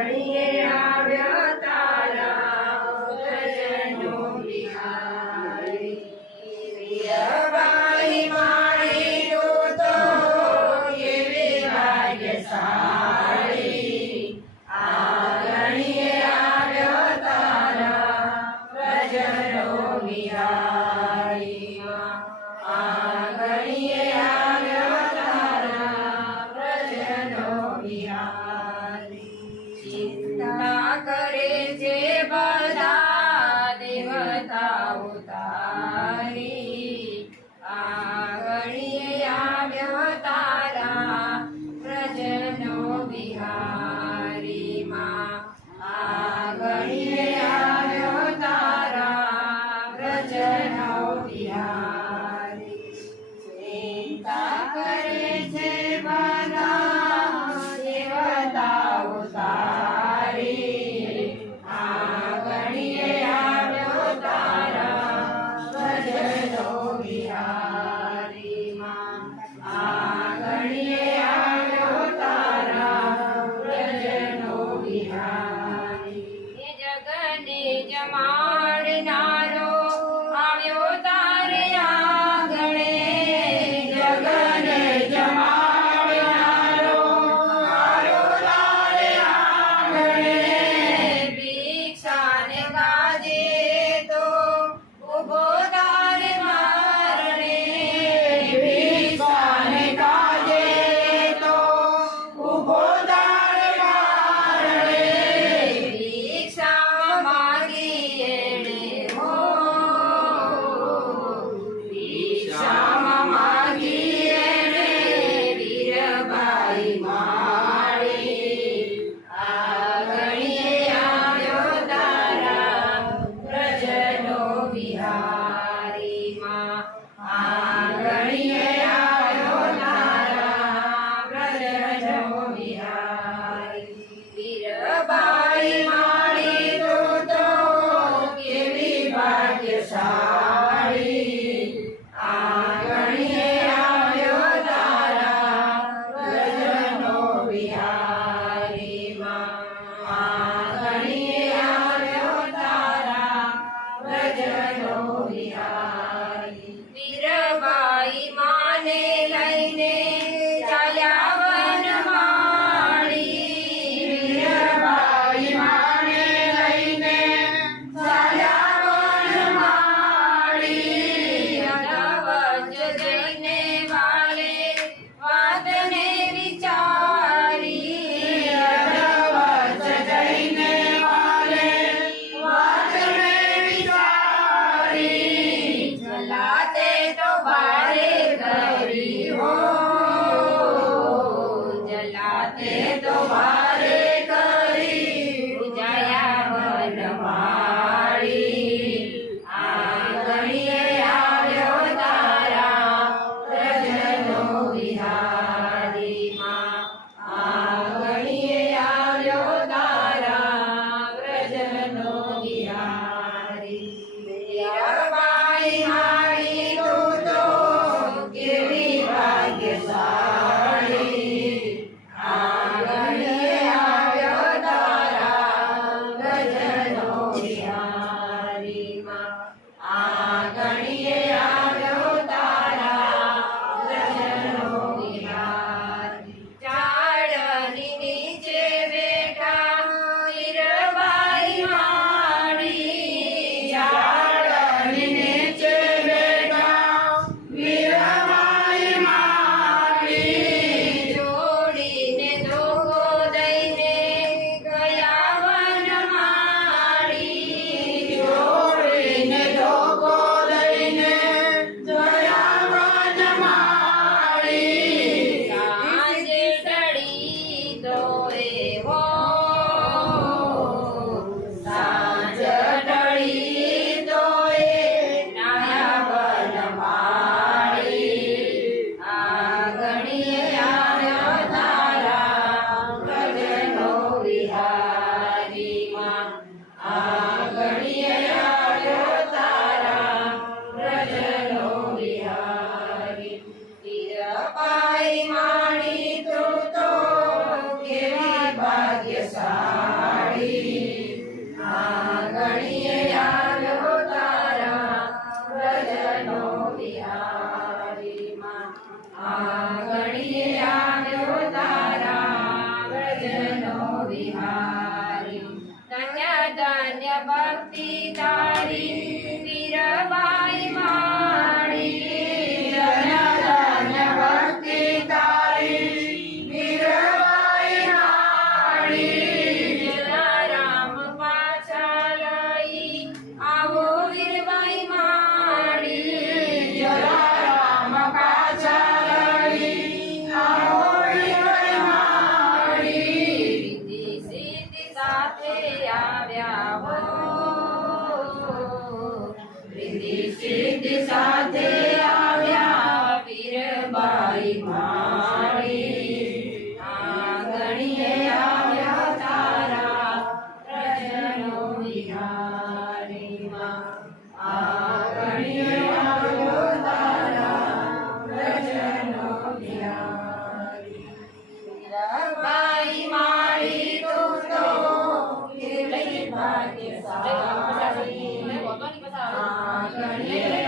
ઘડીએ આવ્યો તારા વ્રજનો બિહારી. વીરબાઈ મારી તું તો કેવી ભાગ્યશાળી. આ ઘડીએ આવ્યો તારા વ્રજનો બિહારી. આ ઘડીએ આવ્યો તારા વ્રજનો બિહારી. ચિંતા કરે છે બધા દેવતાઓ તારી. આ ઘડીએ આવ્યો તારા વ્રજનો બિહારી. આ ઘડીએ આવ્યો તારા વ્રજનો બિહારી. ચિંતા કરે છે બધા દેવતાઓ તારી. આ ઘડીએ આવ્યો તારા વ્રજનો બિહારી. આ ઘડીએ આવ્યો તારા વ્રજનો બિહારી. જગને જમાડનારો આવ્યો તારે આંગણે. જગને જમાડનારો આવ્યો તારે આંગણે. ભિક્ષાને કાજે તો ઊભો તારે મારણે. ભિક્ષાને કાજે તો ઊભો તારે મારણે. ભિક્ષા માગી એણે હો. ભિક્ષા માગી એણે વીરબાઈ માળી. આ ઘડીએ આવ્યો તારા વ્રજનો બિહારી. આ ઘડીએ આવ્યો તારા વ્રજનો બિહારી. વીરબાઈ માળી તું તો કેવી ભાગ્યશાળી. આ ઘડીએ આવ્યો તારા વ્રજનો બિહારી. આ ઘડીએ આવ્યો તારા વ્રજનો બિહારી. વીરબાઈ માને લઈને ચાલ્યા વનમાળી. વીરબાઈ માને લઈને ચાલ્યા વનમાળી. અનવજ જઈને વાલે વાતને વિચારી. અનવજ જઈને વાલે વાતને વિચારી. જલાતે તો બારે કરી હો. જલાતે તો બારે કરી જયા વનમાળી. આ ઘડીએ આવ્યો તારા વ્રજનો બિહારી. આ ઘડીએ આવ્યો તારા વ્રજનો બિહારી. વીરબાઈ માળી તું તો કેવી ભાગ્યશાળી. આ ઘડીએ આવ્યો તારા વ્રજનો બિહારી. આ ઘડીએ આવ્યો તારા વ્રજનો બિહારી. ઝાડની નીચે બેઠા વીરબાઈ માળી. ઝાડની નીચે બેઠા વીરબાઈ માળી. જોડીને ધોકો દઈને ગયા વનમાળી. જોડીને ધોકો દઈને ગયા વનમાળી. સાંજે સડી તોય હો. સાંજ ઢળી તોય નાયા વનમાળી. આ ઘડીએ આવ્યો તારા વ્રજનો બિહારી. આ ઘડીએ આવ્યો તારા વ્રજનો બિહારી. વીરબાઈ માળી તું તો કેવી ભાગ્યશાળી. વિહારી ધન્ય ધન્ય ભક્તિ તારી વીરબાઈ માડી ધન્ય ધન્ય ભક્તિ તારી વીરબાઈ માડી જલારામ પાછા લઈ આવો વીરબાઈ માડી જલારામ પાછા લઈ આવો વીરબાઈ માડી રીતિ સિદ્ધિ સાથે આવ્યા હો રીતિ સિદ્ધિ સાથે આવ્યા વીરબાઈ માડી આંગણીએ આવ્યા તારા પ્રજનો વિહારીમાં આંગણીએ આવ્યો તારા પ્રજનો વિહારી વીરબાઈ માડી તું તો વીરબાઈ ભાગ્યશાળી આંગણીએ